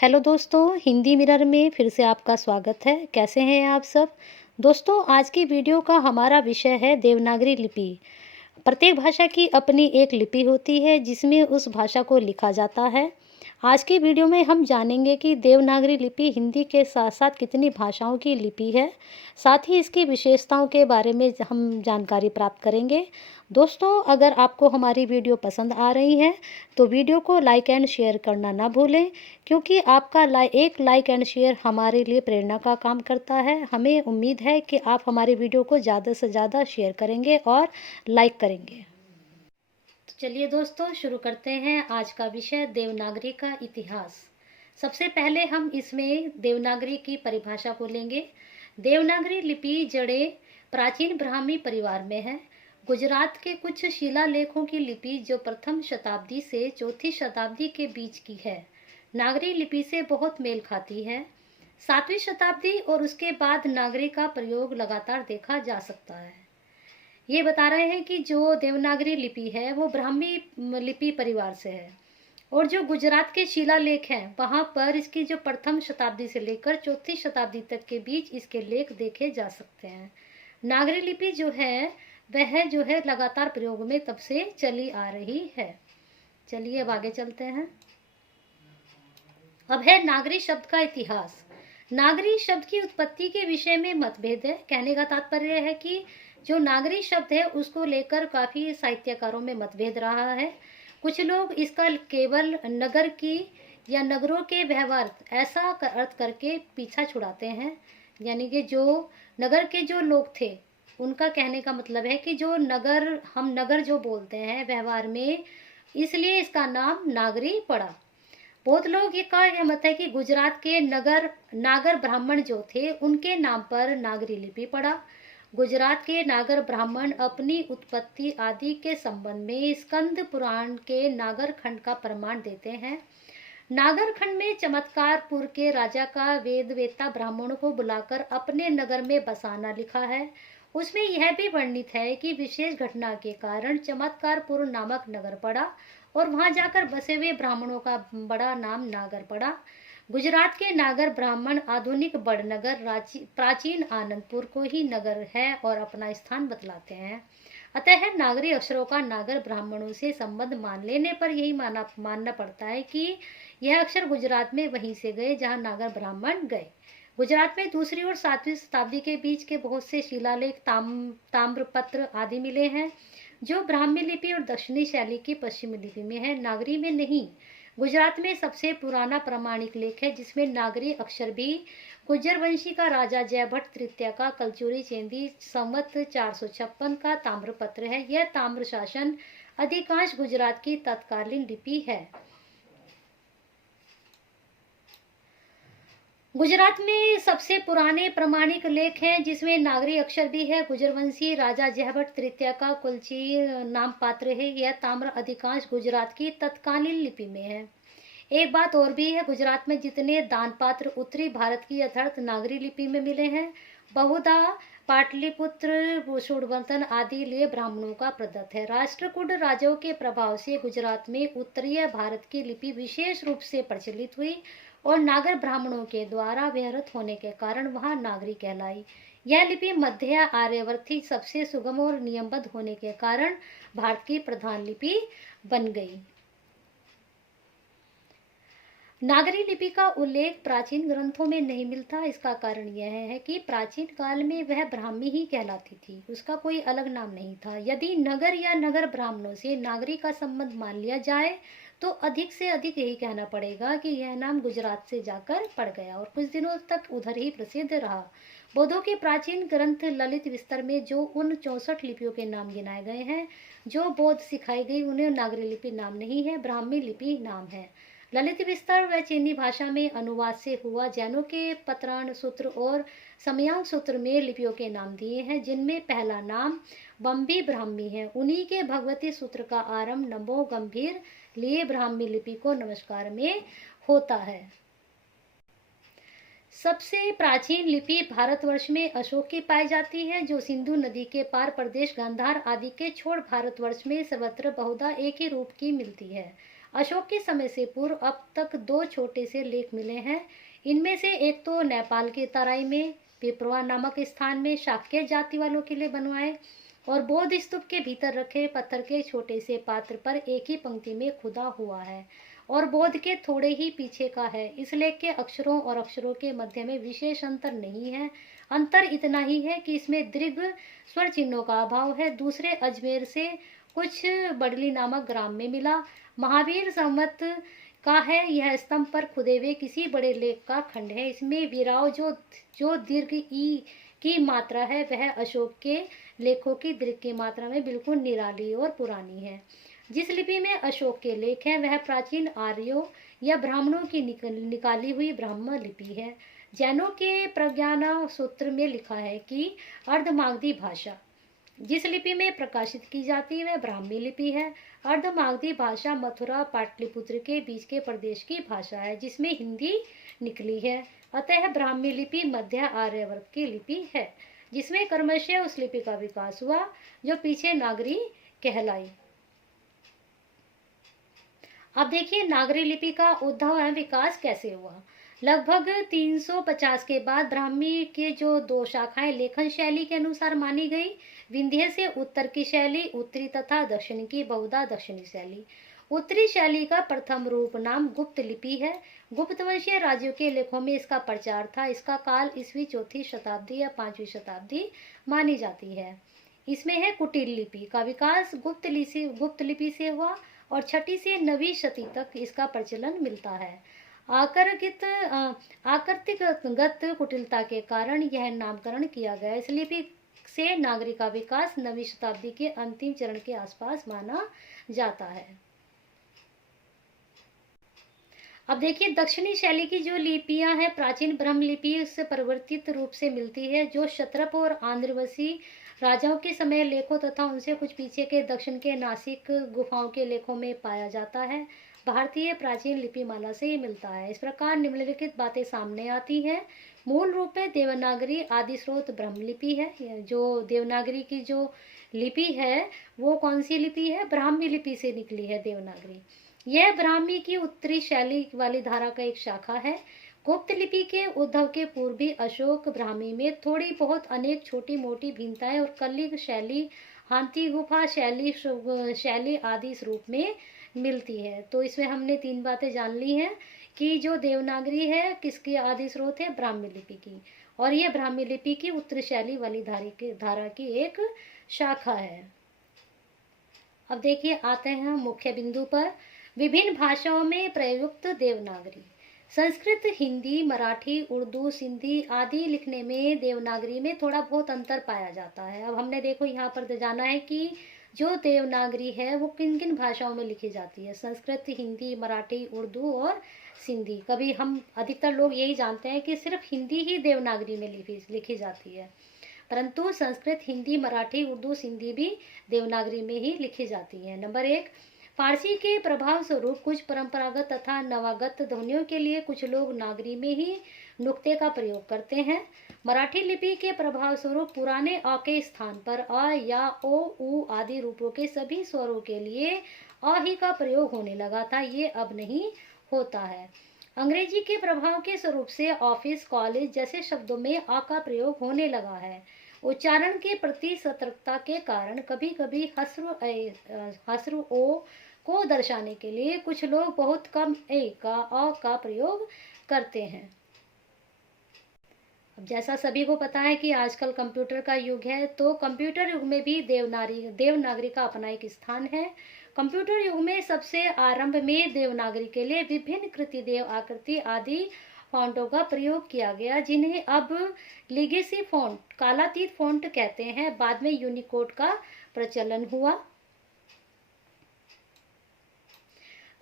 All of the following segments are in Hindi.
हेलो दोस्तों, हिंदी मिरर में फिर से आपका स्वागत है। कैसे हैं आप सब? दोस्तों, आज की वीडियो का हमारा विषय है देवनागरी लिपि। प्रत्येक भाषा की अपनी एक लिपि होती है जिसमें उस भाषा को लिखा जाता है। आज की वीडियो में हम जानेंगे कि देवनागरी लिपि हिंदी के साथ साथ कितनी भाषाओं की लिपि है। साथ ही इसकी विशेषताओं के बारे में हम जानकारी प्राप्त करेंगे। दोस्तों, अगर आपको हमारी वीडियो पसंद आ रही है तो वीडियो को लाइक एंड शेयर करना ना भूलें, क्योंकि आपका एक लाइक एंड शेयर हमारे लिए प्रेरणा का काम करता है। हमें उम्मीद है कि आप हमारी वीडियो को ज़्यादा से ज़्यादा शेयर करेंगे और लाइक करेंगे। तो चलिए दोस्तों, शुरू करते हैं आज का विषय देवनागरी का इतिहास। सबसे पहले हम इसमें देवनागरी की परिभाषा को लेंगे। देवनागरी लिपि जड़े प्राचीन ब्राह्मी परिवार में है। गुजरात के कुछ शिलालेखों की लिपि जो प्रथम शताब्दी से चौथी शताब्दी के बीच की है, नागरी लिपि से बहुत मेल खाती है। 7वीं शताब्दी और उसके बाद नागरी का प्रयोग लगातार देखा जा सकता है। ये बता रहे हैं कि जो देवनागरी लिपि है वो ब्राह्मी लिपि परिवार से है, और जो गुजरात के शिलालेख हैं वहाँ पर इसकी जो प्रथम शताब्दी से लेकर चौथी शताब्दी तक के बीच इसके लेख देखे जा सकते हैं। नागरी लिपि जो है वह जो है लगातार प्रयोग में तब से चली आ रही है। चलिए अब आगे चलते हैं। अब है नागरी शब्द का इतिहास। नागरी शब्द की उत्पत्ति के विषय में मतभेद है। कहने का तात्पर्य है कि जो नागरी शब्द है उसको लेकर काफी साहित्यकारों में मतभेद रहा है। कुछ लोग इसका केवल नगर की या नगरों के व्यवहार ऐसा अर्थ करके पीछा छुड़ाते हैं, यानी कि जो नगर के जो लोग थे उनका कहने का मतलब है कि जो नगर, हम नगर जो बोलते हैं व्यवहार में, इसलिए इसका नाम नागरी पड़ा। बहुत लोग ये का यह मत है कि गुजरात के नागर ब्राह्मण जो थे उनके नाम पर नागरी लिपि पड़ा। गुजरात के नागर ब्राह्मण अपनी उत्पत्ति आदि के संबंध में स्कंद पुराण के नागर खंड का प्रमाण देते हैं। नागर खंड में चमत्कारपुर के राजा का वेद वेत्ता ब्राह्मणों को बुलाकर अपने नगर में बसाना लिखा है। उसमें यह भी वर्णित है कि विशेष घटना के कारण चमत्कारपुर नामक नगर पड़ा और वहां जाकर बसे हुए ब्राह्मणों का बड़ा नाम नागर पड़ा। गुजरात के नागर ब्राह्मण आधुनिक बड़नगर प्राचीन आनंदपुर को ही नगर है और अपना स्थान बतलाते हैं। अतः नागरी अक्षरों का नागर ब्राह्मणों से संबंध मान लेने पर यही मानना पड़ता है कि यह अक्षर गुजरात में वहीं से गए जहां नागर ब्राह्मण गए। गुजरात में 2री और 7वीं शताब्दी के बीच के बहुत से शिलालेख, ताम्रपत्र आदि मिले हैं जो ब्राह्मी लिपि और दक्षिणी शैली की पश्चिमी लिपि में है, नागरी में नहीं। गुजरात में सबसे पुराना प्रामाणिक लेख है जिसमें नागरी अक्षर भी गुज्जर वंशी का राजा जयभट्ट तृतीय का कलचुरी चेंदी संवत 456 का ताम्रपत्र है। यह ताम्र शासन अधिकांश गुजरात की तत्कालीन लिपि है। गुजरात में सबसे पुराने प्रामाणिक लेख हैं जिसमें नागरी अक्षर भी है। गुजरवंशी राजा जयभट्ट तृतीय का कुलची नाम पात्र है। यह ताम्र अधिकांश गुजरात की तत्कालीन लिपि में है। एक बात और भी है, गुजरात में जितने दान पात्र उत्तरी भारत की यथार्थ नागरी लिपि में मिले हैं बहुधा पाटलिपुत्र, शूरवर्तन आदि लिए ब्राह्मणों का प्रदत्त है। राष्ट्रकूट राजाओं के प्रभाव से गुजरात में उत्तरीय भारत की लिपि विशेष रूप से प्रचलित हुई और नागर ब्राह्मणों के द्वारा व्यवहृत होने के कारण वहां नागरी कहलाई। यह लिपि मध्य आर्यावर्ती सबसे सुगम और नियमबद्ध होने के कारण भारत की प्रधान लिपि बन गई। नागरी लिपि का उल्लेख प्राचीन ग्रंथों में नहीं मिलता। इसका कारण यह है कि प्राचीन काल में वह ब्राह्मी ही कहलाती थी, उसका कोई अलग नाम नहीं था। यदि नगर या नगर ब्राह्मणों से नागरी का संबंध मान लिया जाए तो अधिक से अधिक यही कहना पड़ेगा कि यह नाम गुजरात से जाकर पड़ गया और कुछ दिनों तक उधर ही प्रसिद्ध रहा। बौद्धों के प्राचीन ग्रंथ ललित विस्तर में जो उन 64 लिपियों के नाम गिनाए गए हैं जो बौद्ध सिखाई गई, उन्हें नागरी लिपि नाम नहीं है, ब्राह्मी लिपि नाम है। ललित विस्तार व चीनी भाषा में अनुवाद से हुआ। जैनों के पत्राण सूत्र और समयांग सूत्र में लिपियों के नाम दिए हैं जिनमें पहला नाम बम्बी ब्राह्मी है। उन्हीं के भगवती सूत्र का आरंभ नमो गंभीर लिए ब्राह्मी लिपि को नमस्कार में होता है। सबसे प्राचीन लिपि भारतवर्ष में अशोक की पाई जाती है जो सिंधु नदी के पार प्रदेश गांधार आदि के छोड़ भारतवर्ष में सर्वत्र बहुधा एक ही रूप की मिलती है। अशोक के समय से पूर्व अब तक 2 छोटे से लेख मिले हैं। इनमें से एक तो नेपाल के तराई में पिपरवा नामक स्थान में शाक्य जाति वालों के लिए बनवाए और बौद्ध स्तूप के भीतर रखे पत्थर के छोटे से पात्र पर एक ही पंक्ति में खुदा हुआ है और बौद्ध के थोड़े ही पीछे का है। इस लेख के अक्षरों और अक्षरों के मध्य में विशेष अंतर नहीं है। अंतर इतना ही है कि इसमें दीर्घ स्वर चिन्हों का अभाव है। दूसरे अजमेर से कुछ बडली नामक ग्राम में मिला। महावीर संवत का है। यह स्तंभ पर खुदे हुए किसी बड़े लेख का खंड है। इसमें विराव जो दीर्घ ई की मात्रा है वह अशोक के लेखों की दीर्घ की मात्रा में बिल्कुल निराली और पुरानी है। जिस लिपि में अशोक के लेख हैं वह प्राचीन आर्यों या ब्राह्मणों की निकाली हुई ब्राह्म लिपि है। जैनों के प्रज्ञान सूत्र में लिखा है कि अर्धमागधी भाषा जिस लिपि में प्रकाशित की जाती है वह ब्राह्मी लिपि है। अर्धमागधी भाषा मथुरा पाटलिपुत्र के बीच के प्रदेश की भाषा है जिसमें हिंदी निकली है। अतः ब्राह्मी लिपि मध्य आर्यवर्त की लिपि है जिसमें क्रमशः उस लिपि का विकास हुआ जो पीछे नागरी कहलाई। अब देखिए नागरी लिपि का उद्भव एवं विकास कैसे हुआ। लगभग 350 के बाद ब्राह्मी के जो 2 शाखाएं लेखन शैली के अनुसार मानी गई। विंध्य से उत्तर की शैली उत्तरी तथा दक्षिण की बहुधा दक्षिणी शैली। उत्तरी शैली का प्रथम रूप नाम गुप्त लिपि है। गुप्त वंशीय राज्यों के लेखों में इसका प्रचार था। इसका काल ईस्वी 4वीं शताब्दी या 5वीं शताब्दी मानी जाती है। इसमें है कुटील लिपि का विकास गुप्त लिपि से हुआ और 6वीं से 9वीं शती तक इसका प्रचलन मिलता है। आकृतिगत कुटिलता के कारण यह नामकरण किया गया। इस लिपि से नागरी का विकास 9वीं शताब्दी के अंतिम चरण के आसपास माना जाता है। अब देखिए दक्षिणी शैली की जो लिपियां हैं प्राचीन ब्रह्म लिपि उससे परिवर्तित रूप से मिलती है जो क्षत्रप और आंध्रवशी राजाओं के समय लेखों तथा उनसे कुछ पीछे के दक्षिण के नासिक गुफाओं के लेखों में पाया जाता है। भारतीय प्राचीन लिपि माला से ही मिलता है। इस प्रकार निम्नलिखित बातें सामने आती हैं। मूल रूप में देवनागरी आदि स्रोत ब्रह्म लिपि है। जो देवनागरी की जो लिपि है वो कौन सी लिपि है? ब्राह्मी लिपि से निकली है देवनागरी। यह ब्राह्मी की उत्तरी शैली वाली धारा का एक शाखा है। गुप्त लिपि के उद्भव के पूर्व भी अशोक ब्राह्मी में थोड़ी बहुत अनेक छोटी मोटी भिन्नताएं और कलिग शैली हाथी गुफा शैली आदि इस रूप में मिलती है। तो इसमें हमने 3 बातें जान ली हैं कि जो देवनागरी है किसकी आदि स्रोत है? ब्राह्मी लिपि की, और यह ब्राह्मी लिपि की उत्तरी शैली वाली धारा की एक शाखा है। अब देखिए आते हैं मुख्य बिंदु पर। विभिन्न भाषाओं में प्रयुक्त देवनागरी। संस्कृत, हिंदी, मराठी, उर्दू, सिंधी आदि लिखने में देवनागरी में थोड़ा बहुत अंतर पाया जाता है। अब हमने देखो यहाँ पर जाना है कि जो देवनागरी है वो किन किन भाषाओं में लिखी जाती है। संस्कृत, हिंदी, मराठी, उर्दू और सिंधी। कभी हम अधिकतर लोग यही जानते हैं कि सिर्फ हिंदी ही देवनागरी में लिखी जाती है, परंतु संस्कृत, हिंदी, मराठी, उर्दू, सिंधी भी देवनागरी में ही लिखी जाती है। नंबर 1, फारसी के प्रभाव स्वरूप कुछ परंपरागत तथा नवागत ध्वनियों के लिए कुछ लोग नागरी में ही नुक्ते का प्रयोग करते हैं। मराठी लिपि के प्रभाव स्वरूप पुराने अ के स्थान पर अ या ओ, उ आदि रूपों के सभी स्वरों के लिए अ ही का प्रयोग होने लगा था। ये अब नहीं होता है। अंग्रेजी के प्रभाव के स्वरूप से ऑफिस, कॉलेज जैसे शब्दों में अ का प्रयोग होने लगा है। उच्चारण के प्रति सतर्कता के कारण कभी कभी हस्र ओ को दर्शाने के लिए कुछ लोग बहुत कम ए का अ का प्रयोग करते हैं। अब जैसा सभी को पता है कि आजकल कंप्यूटर का युग है, तो कंप्यूटर युग में भी देवनागरी का अपना एक स्थान है। कंप्यूटर युग में सबसे आरंभ में देवनागरी के लिए विभिन्न कृतिदेव आकृति आदि फॉन्टों का प्रयोग किया गया, जिन्हें अब लिगेसी फॉन्ट, कालातीत फॉन्ट कहते हैं। बाद में यूनिकोड का प्रचलन हुआ।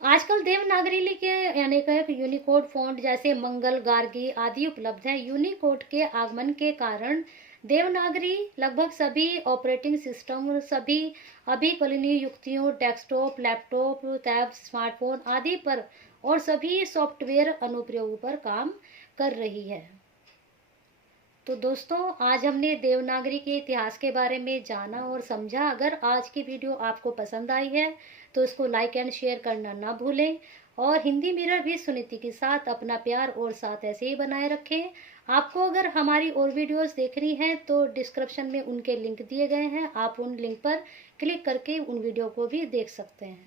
आजकल देवनागरी लिखे अनेक यूनिकोड फॉन्ट जैसे मंगल, गार्गी आदि उपलब्ध है। यूनिकोड के आगमन के कारण देवनागरी लगभग सभी ऑपरेटिंग सिस्टम, सभी अभिकलनीय युक्तियों, डेस्कटॉप, लैपटॉप, टैब, स्मार्टफोन आदि पर और सभी सॉफ्टवेयर अनुप्रयोगों पर काम कर रही है। तो दोस्तों, आज हमने देवनागरी के इतिहास के बारे में जाना और समझा। अगर आज की वीडियो आपको पसंद आई है तो इसको लाइक एंड शेयर करना ना भूलें, और हिंदी मिरर भी सुनीति के साथ अपना प्यार और साथ ऐसे ही बनाए रखें। आपको अगर हमारी और वीडियोस देखनी है तो डिस्क्रिप्शन में उनके लिंक दिए गए हैं, आप उन लिंक पर क्लिक करके उन वीडियो को भी देख सकते हैं।